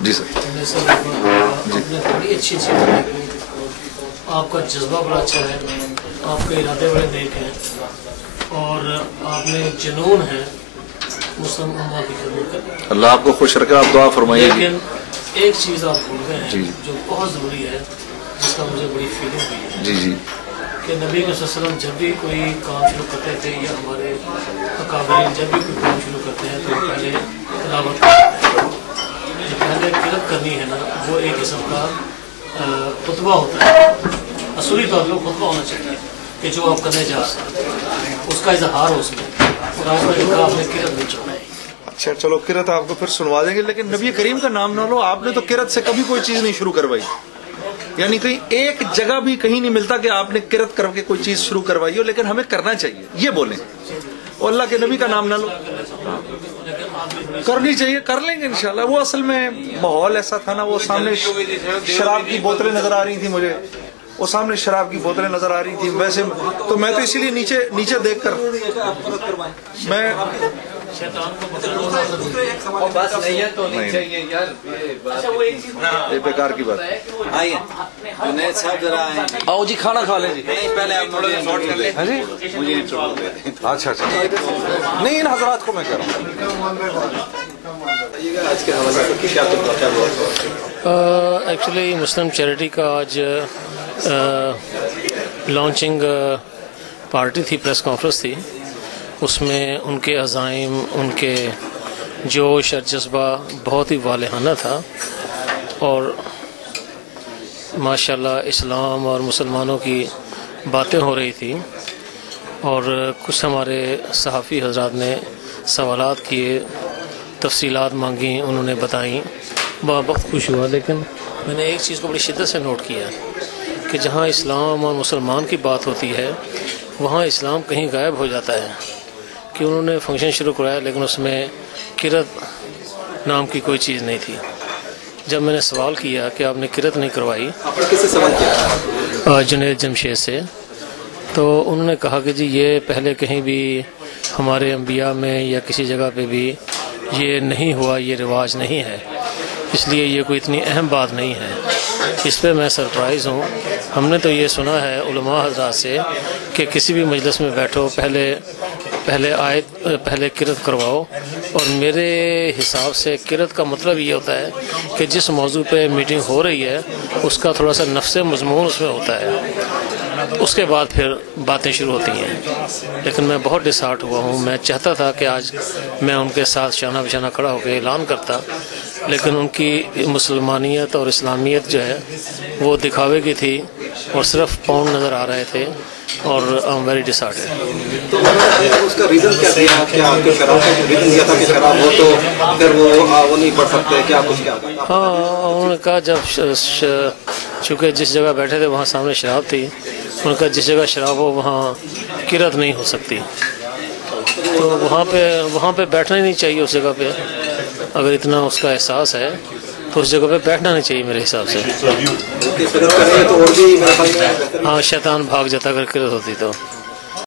जी sir. आपने बड़ी अच्छी बनाई, आपका जज्बा बड़ा अच्छा है, आपके इरादे बड़े नेक हैं और आपने जुनून है मुस्लिम उम्मा की खिदमत का। अल्लाह आपको खुश रखे, आप दुआ फरमाइए। लेकिन एक चीज़ आप भूल गए हैं जो बहुत ज़रूरी है, जिसका मुझे बड़ी फीलिंग हुई है जी जी कि नबी के वसल्लम जब भी कोई काम शुरू करते थे या हमारे अकाबरीन जब भी कोई काम शुरू करते हैं तो पहले तिलावत करते हैं। जो पहले किरत करनी है ना, वो एक किस्म का खुतबा होता है, असूली तौर पर खुतबा होना चाहिए कि जो आप करने जा सकते हैं उसका इजहार हो उसमें, और आपने किरत नहीं चुनाई। अच्छा चलो, किरत आपको फिर सुनवा देंगे, लेकिन नबी करीम का नाम ना लो। आपने तो किरत से कभी कोई चीज नहीं शुरू करवाई, यानी कहीं एक जगह भी कहीं नहीं मिलता कि आपने किरत करके कोई चीज शुरू करवाई हो, लेकिन हमें करना चाहिए ये बोलें। और अल्लाह के नबी का नाम ना लो, करनी चाहिए, कर लेंगे इंशाल्लाह। वो असल में माहौल ऐसा था ना, वो सामने शराब की बोतलें नजर आ रही थी मुझे, वो सामने शराब की बोतलें नजर आ रही थी। वैसे तो मैं तो इसीलिए नीचे देखकर मैं बस नहीं है तो नहीं चाहिए यार, ये बेकार की बात। आइए जुनैद साहब जरा आए। आओ जी, खाना खा लें जी। नहीं पहले आप मुझे नोट कर लें। मुझे अच्छा अच्छा, नहीं इन हजरात को मैं कह रहा हूँ। आज के हवाले से क्या एक्चुअली मुस्लिम चैरिटी का आज लॉन्चिंग पार्टी थी, प्रेस कॉन्फ्रेंस थी। उसमें उनके अज़ाइम, उनके जोश और जज्बा बहुत ही वालिहाना था और माशाल्लाह इस्लाम और मुसलमानों की बातें हो रही थी। और कुछ हमारे सहाफ़ी हज़रात ने सवालात किए, तफसीलात मांगी, उन्होंने बताई, बहुत खुश हुआ। लेकिन मैंने एक चीज़ को बड़ी शिद्दत से नोट किया कि जहाँ इस्लाम और मुसलमान की बात होती है वहाँ इस्लाम कहीं गायब हो जाता है। कि उन्होंने फंक्शन शुरू कराया लेकिन उसमें किरत नाम की कोई चीज़ नहीं थी। जब मैंने सवाल किया कि आपने किरत नहीं करवाई, किससे सवाल किया? जुनैद जमशेद से, तो उन्होंने कहा कि जी ये पहले कहीं भी हमारे अंबिया में या किसी जगह पे भी ये नहीं हुआ, ये रिवाज नहीं है, इसलिए ये कोई इतनी अहम बात नहीं है। इस पे मैं सरप्राइज़ हूँ। हमने तो ये सुना है उलमा हज़रात से कि किसी भी मजलिस में बैठो पहले किरत करवाओ, और मेरे हिसाब से किरत का मतलब ये होता है कि जिस मौजू पे मीटिंग हो रही है उसका थोड़ा सा नफ्से मजमून उसमें होता है, उसके बाद फिर बातें शुरू होती हैं। लेकिन मैं बहुत डिसहार्ट हुआ हूँ। मैं चाहता था कि आज मैं उनके साथ शाना बिशाना खड़ा होकर ऐलान करता, लेकिन उनकी मुसलमानियत और इस्लामियत जो है वो दिखावे की थी और सिर्फ पाउंड नज़र आ रहे थे, और आई एम वेरी डिसहार्टेड। तो उसका रीज़न क्या दिया? क्या आपके शराब का रीज़न दिया था कि शराब हो तो फिर वो नहीं पढ़ सकते? क्या कुछ क्या? हाँ, उन्होंने कहा जब चूँकि जिस जगह बैठे थे वहाँ सामने शराब थी, उन्होंने कहा जिस जगह शराब हो वहाँ किरत नहीं हो सकती, तो वहाँ पे बैठना ही नहीं चाहिए उस जगह पे। अगर इतना उसका एहसास है तो उस जगह पे बैठना नहीं चाहिए मेरे हिसाब से। हाँ, शैतान भाग जाता अगर किरत होती तो।